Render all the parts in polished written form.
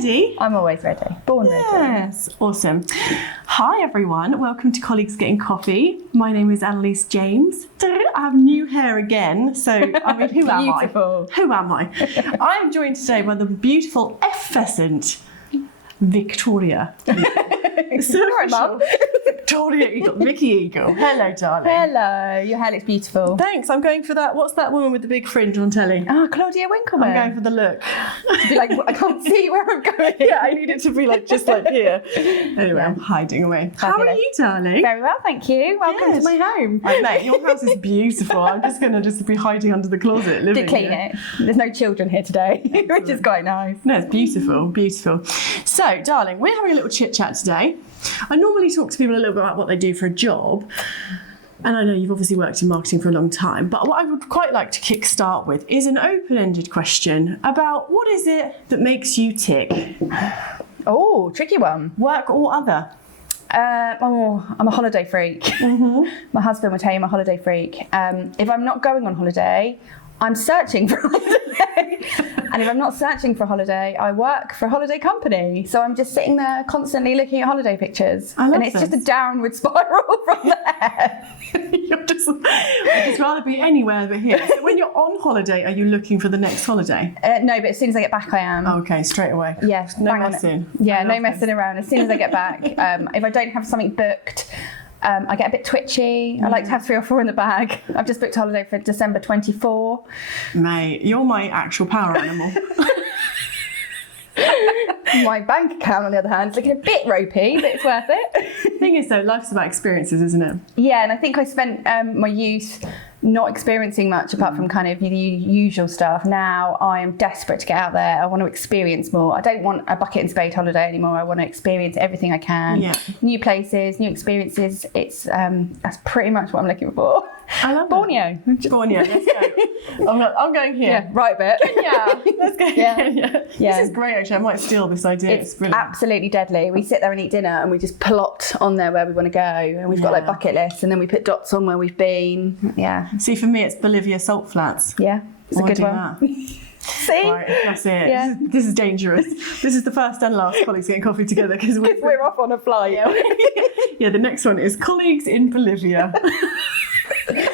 ready? I'm always ready. Born ready. Yes, awesome. Hi everyone, welcome to Colleagues Getting Coffee. My name is Annelies James. I have new hair again, so I mean, who am I? Who am I? I am joined today by the beautiful, effervescent Victoria. Right, Mum. Victoria Eagle. Vicky Eagle. Hello, darling. Hello, your hair looks beautiful. Thanks. I'm going for that. What's that woman with the big fringe on telly? Oh, Claudia Winkleman. I'm going for the look. To be like, I can't see where I'm going. Yeah, I need it to be like just like here. Anyway, I'm hiding away. Fabulous. How are you, darling? Very well, thank you. Welcome to my home. Mate, your house is beautiful. I'm just going to be hiding under the closet living Did clean here. it. There's no children here today, which is quite nice. No, it's beautiful, beautiful. So, darling, we're having a little chit chat today. I normally talk to people a little bit about what they do for a job. And I know you've obviously worked in marketing for a long time, but what I would quite like to kick-start with is an open-ended question about what is it that makes you tick? Oh, tricky one. Work or other? I'm a holiday freak. Mm-hmm. My husband would tell you I'm a holiday freak. If I'm not going on holiday, I'm searching for a holiday. And if I'm not searching for a holiday, I work for a holiday company. So I'm just sitting there constantly looking at holiday pictures. And it's just a downward spiral from there. I'd just rather be anywhere but here. So when you're on holiday, are you looking for the next holiday? No, but as soon as I get back, I am. Okay, straight away. Yeah, No messing. Yeah, no messing around. As soon as I get back, if I don't have something booked, I get a bit twitchy. I like to have 3 or 4 in the bag. I've just booked a holiday for December 24. Mate, you're my actual power animal. My bank account, on the other hand, is looking a bit ropey, but it's worth it. The thing is, though, life's about experiences, isn't it? Yeah, and I think I spent my youth not experiencing much apart from kind of the usual stuff. Now I am desperate to get out there. I want to experience more. I don't want a bucket and spade holiday anymore. I want to experience everything I can. Yeah. New places, new experiences. It's that's pretty much what I'm looking for. I love Borneo. Borneo, let's go. I'm going here. Yeah, right bit. Yeah, let's go. Yeah. This is great, actually. I might steal this idea. It's brilliant. absolutely deadly. We sit there and eat dinner and we just plot on there where we want to go. And we've got like bucket lists and then we put dots on where we've been. Yeah. See, for me, it's Bolivia salt flats. Yeah, it's a good one. That. See? Right, that's it. Yeah. This is dangerous. This is the first and last Colleagues Getting Coffee together because we're off on a flight. Yeah, the next one is Colleagues in Bolivia.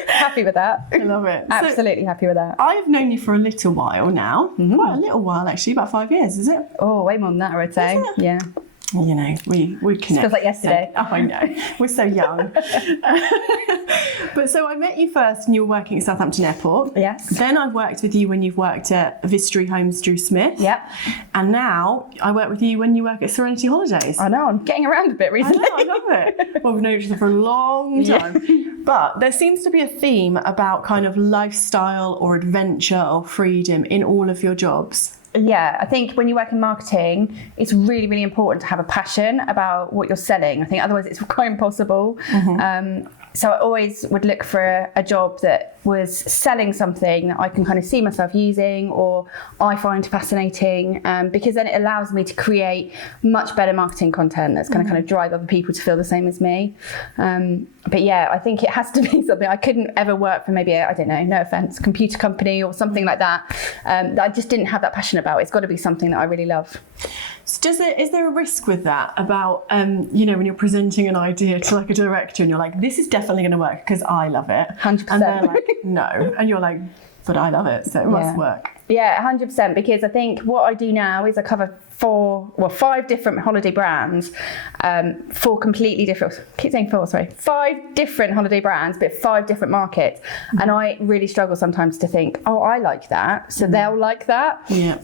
Happy with that. I love it. Absolutely happy with that. I've known you for a little while now. Mm-hmm. Quite a little while, actually. About 5 years, is it? Oh, way more than that, I would say. Yeah. You know, we connect. Feels like yesterday. Oh, I know. We're so young. But so I met you first and you were working at Southampton Airport. Yes. Then I've worked with you when you've worked at Vistry Homes Drew Smith. Yep. And now I work with you when you work at Serenity Holidays. I know, I'm getting around a bit recently. I love it. Well, we've known each other for a long time. Yeah. But there seems to be a theme about kind of lifestyle or adventure or freedom in all of your jobs. Yeah, I think when you work in marketing, it's really, really important to have a passion about what you're selling. I think otherwise it's quite impossible. Mm-hmm. So I always would look for a job that was selling something that I can kind of see myself using or I find fascinating, because then it allows me to create much better marketing content that's going to kind of drive other people to feel the same as me. But yeah, I think it has to be something. I couldn't ever work for maybe I don't know, no offense, computer company or something like that, that I just didn't have that passion about. It's got to be something that I really love. So is there a risk with that about, you know, when you're presenting an idea to like a director and you're like, this is definitely going to work because I love it. 100%. And they're like, no. And you're like, but I love it, so it must work. Yeah, 100%. Because I think what I do now is I cover 5 different holiday brands, 4 completely different, I keep saying 4, sorry, 5 different holiday brands, but 5 different markets. Mm-hmm. And I really struggle sometimes to think, oh, I like that, so they'll like that. Yeah.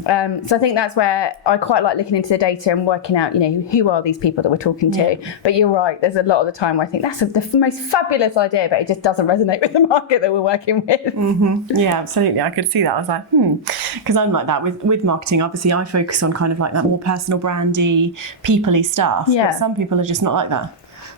So I think that's where I quite like looking into the data and working out, you know, who are these people that we're talking to. But you're right, there's a lot of the time where I think that's the most fabulous idea, but it just doesn't resonate with the market that we're working with. Mm-hmm. Yeah, absolutely. I could see that. I was like, because I'm like that with marketing. Obviously, I focus on kind of like that more personal brandy, people-y stuff. Yeah. But some people are just not like that.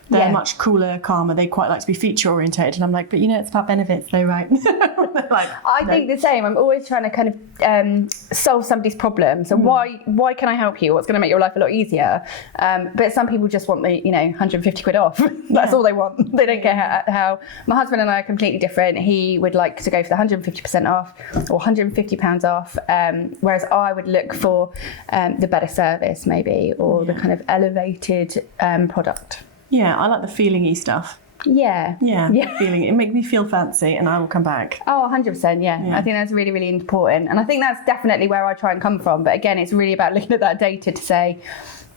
They're much cooler, calmer. They quite like to be feature orientated, and I'm like, but it's about benefits though, right? Like, I think the same. I'm always trying to kind of solve somebody's problem. So why can I help you? What's going to make your life a lot easier? But some people just want the 150 quid off. That's all they want. They don't care how. My husband and I are completely different. He would like to go for the 150% off or £150 off, whereas I would look for the better service maybe, or the kind of elevated product. Yeah, I like the feeling-y stuff. Yeah. Feeling it makes me feel fancy, and I will come back. Oh, 100%. Yeah. I think that's really, really important, and I think that's definitely where I try and come from. But again, it's really about looking at that data to say,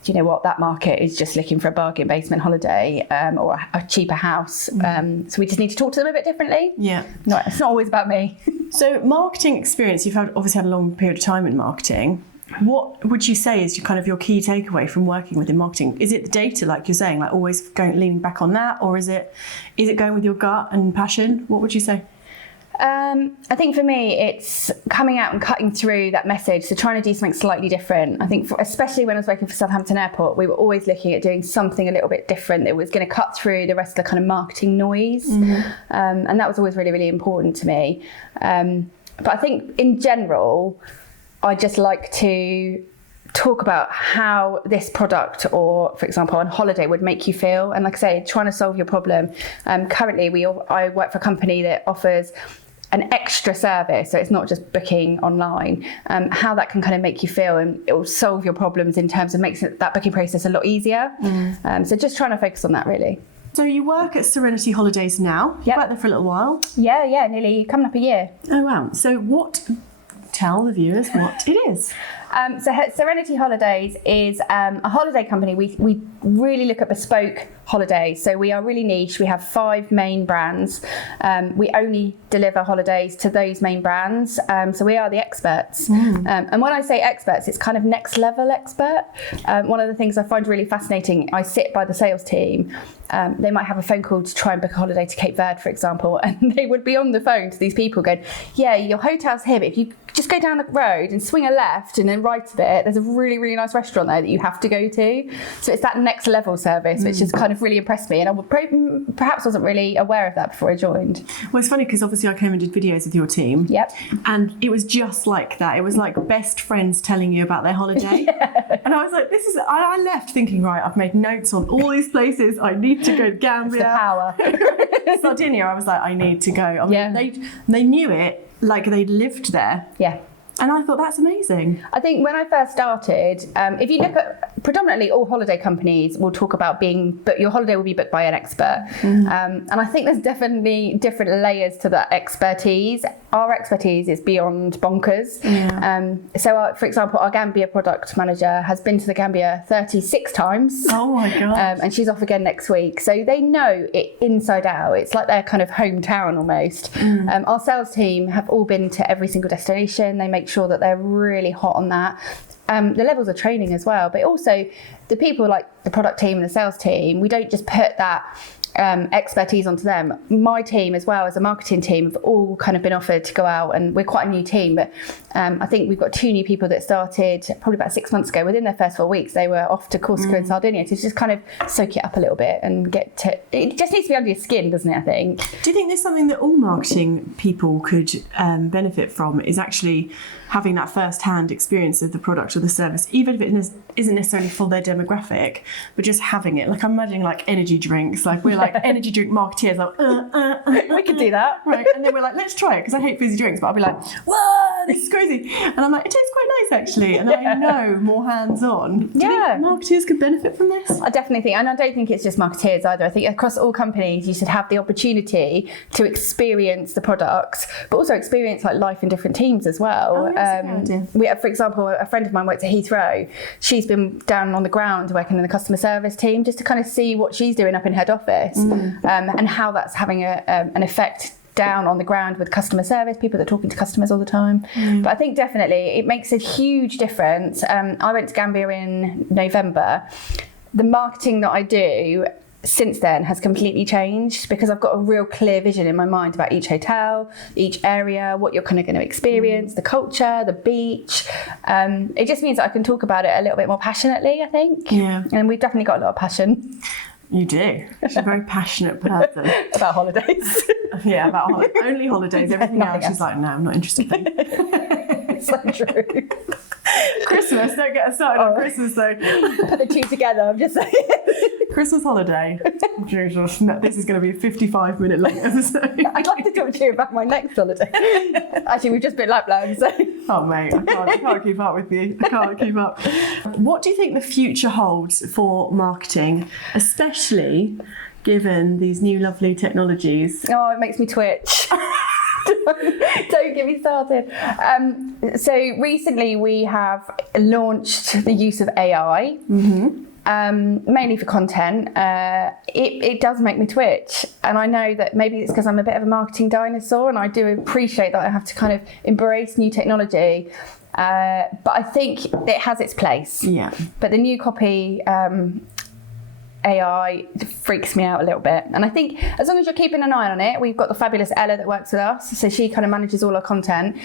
do you know what, that market is just looking for a bargain basement holiday or a cheaper house. So we just need to talk to them a bit differently. Yeah. No, it's not always about me. So marketing experience, you've obviously had a long period of time in marketing. What would you say is your key takeaway from working within marketing? Is it the data, like you're saying, like always leaning back on that, or is it going with your gut and passion? What would you say? I think for me, it's coming out and cutting through that message. So trying to do something slightly different. I think especially when I was working for Southampton Airport, we were always looking at doing something a little bit different that was going to cut through the rest of the kind of marketing noise. And that was always really, really important to me. But I think in general, I just like to talk about how this product, or for example on holiday, would make you feel, and like I say, trying to solve your problem. Currently I work for a company that offers an extra service, so it's not just booking online, how that can kind of make you feel, and it will solve your problems in terms of making that booking process a lot easier. So just trying to focus on that really. So you work at Serenity Holidays now. You've worked there for a little while. Yeah, nearly coming up a year. Oh wow. So tell the viewers what it is. So Serenity Holidays is a holiday company. We really look at bespoke holidays. So we are really niche. We have 5 main brands. We only deliver holidays to those main brands. So we are the experts. And when I say experts, it's kind of next level expert. One of the things I find really fascinating, I sit by the sales team. They might have a phone call to try and book a holiday to Cape Verde, for example, and they would be on the phone to these people going, yeah, your hotel's here, but if you just go down the road and swing a left and then right a bit, there's a really, really nice restaurant there that you have to go to. So it's that next level service, which has kind of really impressed me, and I perhaps wasn't really aware of that before I joined. Well, it's funny because obviously I came and did videos with your team. Yep. And it was just like that. It was like best friends telling you about their holiday. And I was like, I left thinking, right, I've made notes on all these places. I need to go to Gambia. It's the power. Sardinia, I was like, I need to go. I mean, Yeah. they knew it like they'd lived there. Yeah. And I thought that's amazing. I think when I first started, if you look at predominantly all holiday companies will talk about your holiday will be booked by an expert. And I think there's definitely different layers to that expertise. Our expertise is beyond bonkers. So for example, our Gambia product manager has been to the Gambia 36 times. Oh my God. And she's off again next week. So they know it inside out. It's like their kind of hometown almost. Our sales team have all been to every single destination. They make sure that they're really hot on that. The levels of training as well, but also the people like the product team and the sales team, we don't just put that expertise onto them. My team as well as a marketing team have all kind of been offered to go out, and we're quite a new team, but I think we've got 2 new people that started probably about 6 months ago. Within their first 4 weeks they were off to Corsica and Sardinia to just kind of soak it up a little bit and it just needs to be under your skin, doesn't it, I think. Do you think there's something that all marketing people could benefit from, is actually having that first-hand experience of the product or the service, even if it isn't necessarily for their demographic, but just having it? Like I'm imagining like energy drinks, like we're like energy drink marketeers, like We could do that. right? And then we're like, let's try it, because I hate fizzy drinks, but I'll be like, whoa, this is crazy, and I'm like, it tastes quite nice actually, and I know more hands-on. Do you think marketers could benefit from this? I definitely think, and I don't think it's just marketeers either. I think across all companies you should have the opportunity to experience the products, but also experience like life in different teams as well. We have, for example, a friend of mine works at Heathrow. She's been down on the ground working in the customer service team just to kind of see what she's doing up in head office, and how that's having an effect down on the ground with customer service, people that are talking to customers all the time. But I think definitely it makes a huge difference. I went to Gambia in November. The marketing that I do since then has completely changed, because I've got a real clear vision in my mind about each hotel, each area, what you're kind of going to experience, the culture, the beach. It just means that I can talk about it a little bit more passionately, I think. Yeah. And we've definitely got a lot of passion. You do. She's a very passionate person. About holidays. Yeah, about only holidays. Everything else, she's like, no, I'm not interested in. So true. Christmas, don't get us started on Christmas though. Put the two together, I'm just saying. Christmas holiday. Jesus, this is going to be a 55-minute long episode. I'd like to talk to you about my next holiday. Actually, we've just been Lapland, so. Oh mate, I can't keep up with you. I can't keep up. What do you think the future holds for marketing, especially given these new lovely technologies? Oh, it makes me twitch. Don't get me started. So recently we have launched the use of AI. Mainly for content. It does make me twitch, and I know that maybe it's because I'm a bit of a marketing dinosaur, and I do appreciate that I have to kind of embrace new technology, but I think it has its place. Yeah. But the new copy AI freaks me out a little bit, and I think as long as you're keeping an eye on it, we've got the fabulous Ella that works with us, so she kind of manages all our content.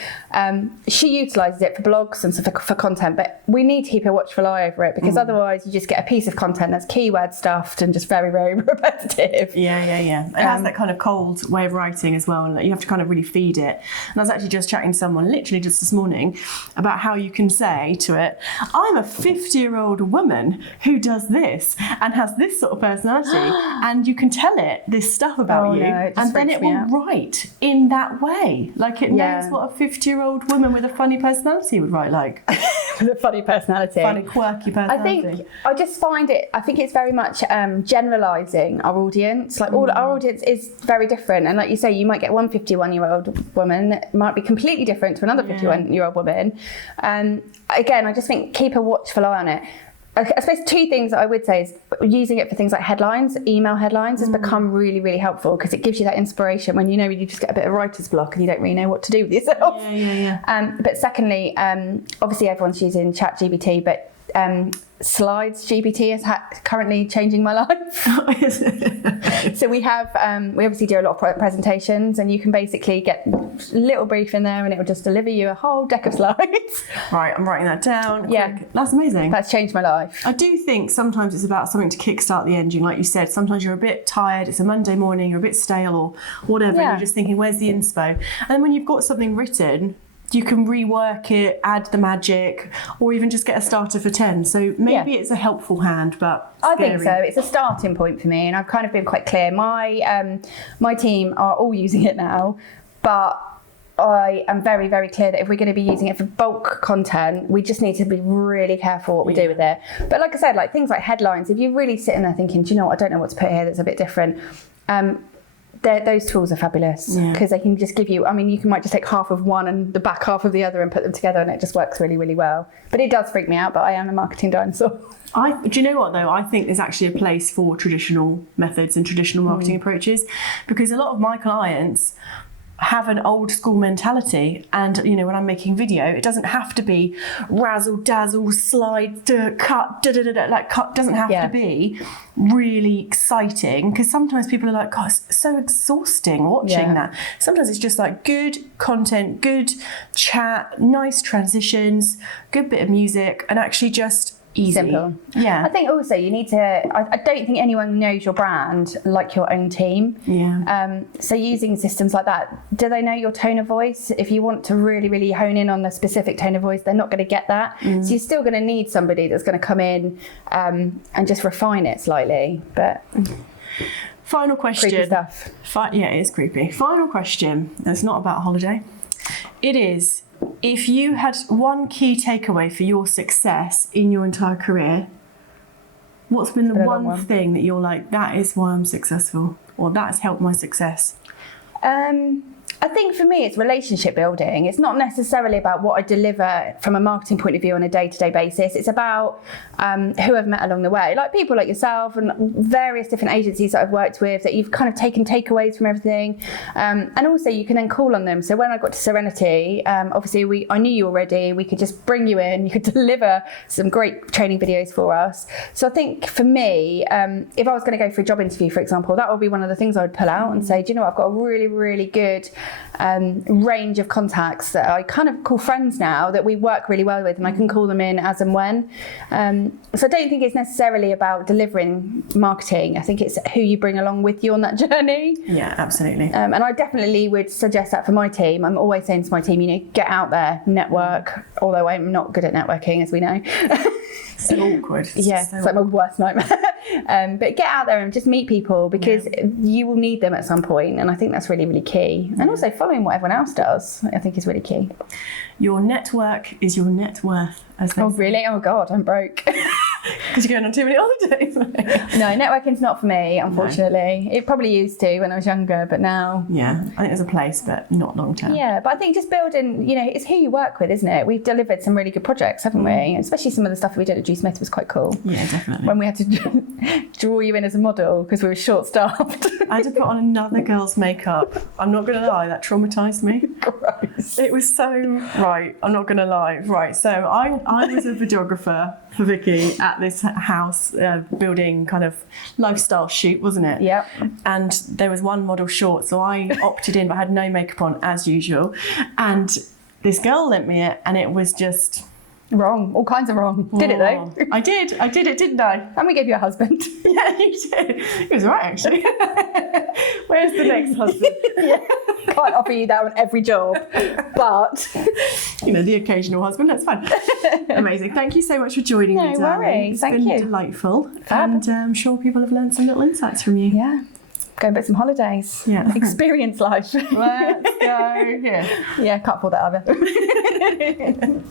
She utilises it for blogs and for content, but we need to keep a watchful eye over it, because otherwise you just get a piece of content that's keyword stuffed and just very, very repetitive. Yeah. It has that kind of cold way of writing as well, and you have to kind of really feed it. And I was actually just chatting to someone literally just this morning about how you can say to it, I'm a 50-year-old woman who does this and has this sort of personality, and you can tell it this stuff about you, and then it will write in that way. Like it knows what a 50-year-old woman with a funny personality would write like. With a funny personality. Funny, quirky personality. I think it's very much generalising our audience. Like all our audience is very different, and like you say, you might get one 51-year-old woman that might be completely different to another 51-year-old woman. Again, I just think keep a watchful eye on it. I suppose two things that I would say is using it for things like headlines, email headlines has become really, really helpful, because it gives you that inspiration when you just get a bit of writer's block and you don't really know what to do with yourself. But secondly, obviously everyone's using ChatGPT, but Slides GPT is currently changing my life. So we obviously do a lot of presentations, and you can basically get a little brief in there and it will just deliver you a whole deck of slides. Right, I'm writing that down. Yeah. Quick. That's amazing. That's changed my life. I do think sometimes it's about something to kickstart the engine. Like you said, sometimes you're a bit tired, it's a Monday morning, you're a bit stale or whatever, and you're just thinking, where's the inspo? And then when you've got something written, you can rework it, add the magic, or even just get a starter for 10. So maybe it's a helpful hand, but scary. I think so. It's a starting point for me, and I've kind of been quite clear. My team are all using it now, but I am very, very clear that if we're going to be using it for bulk content, we just need to be really careful what we do with it. But like I said, like things like headlines, if you're really sitting there thinking, do you know what, I don't know what to put here that's a bit different, those tools are fabulous, because they can just give you, you might just take half of one and the back half of the other and put them together, and it just works really, really well. But it does freak me out, but I am a marketing dinosaur. Do you know what though? I think there's actually a place for traditional methods and traditional marketing approaches, because a lot of my clients have an old school mentality, and when I'm making video, it doesn't have to be razzle dazzle, slide, cut, doesn't have to be really exciting, because sometimes people are like, God, it's so exhausting watching that. Sometimes it's just like good content, good chat, nice transitions, good bit of music, and actually just easy. Simple. Yeah. I think also you need to, I don't think anyone knows your brand like your own team. Yeah. So using systems like that, do they know your tone of voice? If you want to really, really hone in on the specific tone of voice, they're not going to get that. So you're still going to need somebody that's going to come in and just refine it slightly. But final question. Creepy stuff. Yeah, it is creepy. Final question. It's not about a holiday. It is, if you had one key takeaway for your success in your entire career, what's been the one thing that you're like, that is why I'm successful, or that's helped my success? I think for me, it's relationship building. It's not necessarily about what I deliver from a marketing point of view on a day-to-day basis. It's about who I've met along the way, like people like yourself and various different agencies that I've worked with, that you've kind of taken takeaways from everything. And also you can then call on them. So when I got to Serenity, obviously I knew you already. We could just bring you in. You could deliver some great training videos for us. So I think for me, if I was going to go for a job interview, for example, that would be one of the things I would pull out and say, do you know what, I've got a really, really good range of contacts that I kind of call friends now, that we work really well with, and I can call them in as and when. So I don't think it's necessarily about delivering marketing. I think it's who you bring along with you on that journey. Yeah, absolutely. And I definitely would suggest that for my team. I'm always saying to my team, get out there, network, although I'm not good at networking, as we know. So awkward. It's like my worst nightmare. But get out there and just meet people, because you will need them at some point, and I think that's really, really key. And also following what everyone else does, I think, is really key. Your network is your net worth, as they say. Really? Oh God, I'm broke. Because you're going on too many holidays. No, networking's not for me, unfortunately. No. It probably used to when I was younger, but now... Yeah, I think there's a place, but not long term. Yeah, but I think just building, it's who you work with, isn't it? We've delivered some really good projects, haven't we? Especially some of the stuff we did at G Smith was quite cool. Yeah, definitely. When we had to draw you in as a model because we were short-staffed. I had to put on another girl's makeup. I'm not going to lie, that traumatised me. Gross. It was so... Right, I'm not going to lie. Right, so I was a videographer for Vicky at this house building kind of lifestyle shoot, wasn't it? Yep. And there was one model short, so I opted in, but I had no makeup on as usual. And this girl lent me it, and it was just... Wrong. All kinds of wrong. Did it though? I did it, didn't I? And we gave you a husband. Yeah, you did. It was right, actually. Where's the next husband? Yeah. Can't offer you that on every job, but the occasional husband. That's fine. Amazing. Thank you so much for joining me, No darling. worries. It's Thank been you. delightful, Fab. and I'm sure people have learned some little insights from you. Yeah. Go and book some holidays. Yeah. Experience life. Let's go. Yeah. Yeah, can't afford that either.